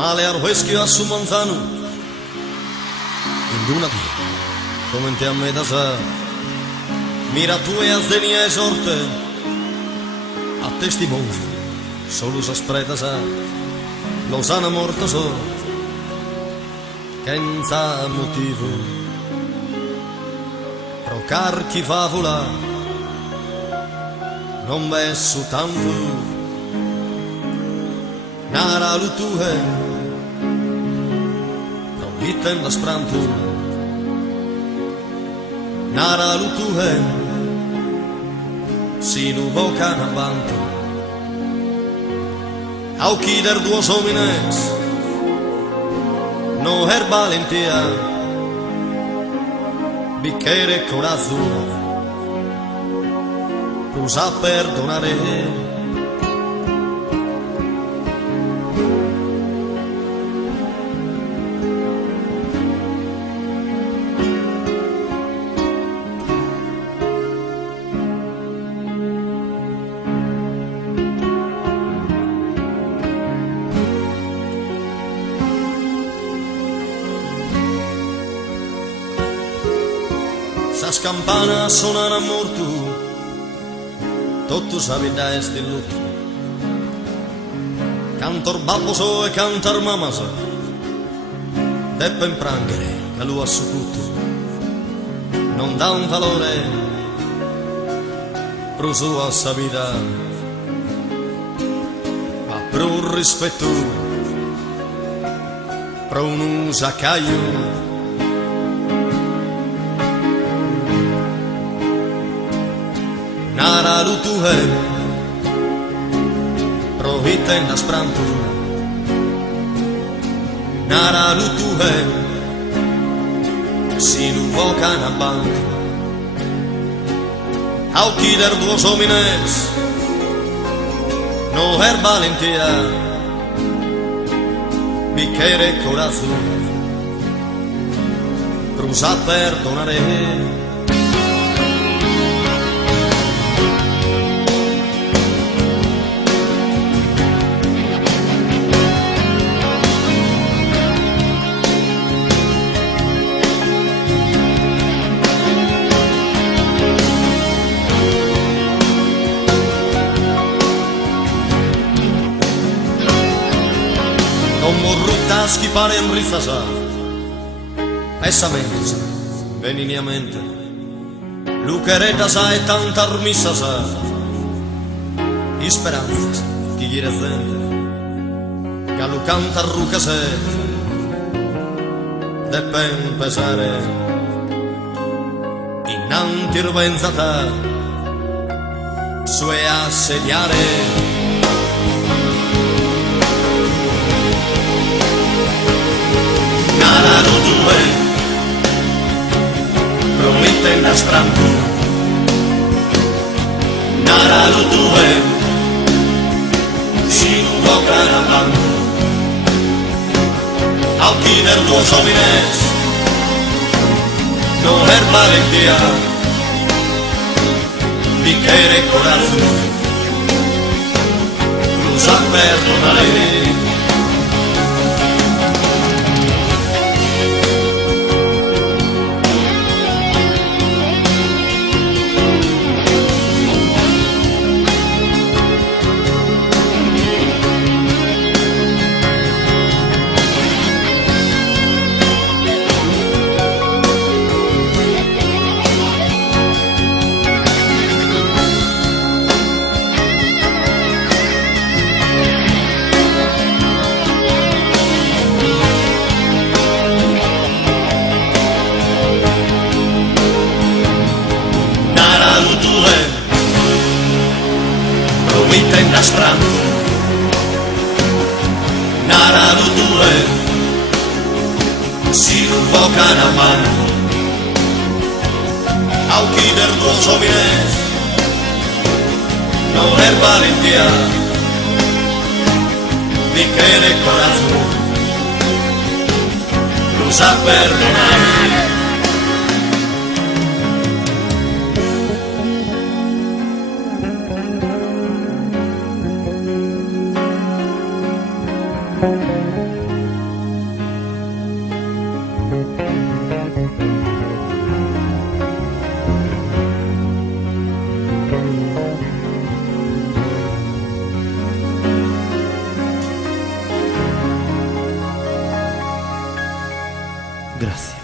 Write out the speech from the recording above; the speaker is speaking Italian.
Male al hueschio a su manzano, in una via, come te a me da sa, mira tu e a zdenia e sorte, a testimoni, solo sa spreta sa, lo sana morto so, senza motivo, pro carchi favola, non v'è su tanto, nara lutue, Itten la sprantu Nara lutue Sinu boca na bantu Au chider duos homines No her valentia Bicchiere corazzo Prusa perdonare Las campanas sonan a morto, tutto sa vida es di lutto. Cantor babboso e cantar mamasa, deppen prangere che lui ha succuto. Non dà un valore pro sua sa vida, ma pro un rispetto, pro un usacaio. Nara lutue Provita in asprantu Nara lutue Sinu voca na bantu Au chider duos homines No her valentia Bicchiere corazzo Prusa perdonare Morrutas que paren risas Pesamentos Benigniamente Luqueretas e tanta armisas Y speranzas que quiere gente Que lo canta rucase Deppen pesare Innanti irvenzata Sue assediare Nara lutue Promette in asprantu Nara lutue Sinu boca na bantu Au chider duos homines No her valentia Bicchiere corazzo Prusa perdonare Astrantu Nara lutue Sinu boca na mano qui del rosso minés no es valentía ni que de corazón no sa perdonar. Gracias.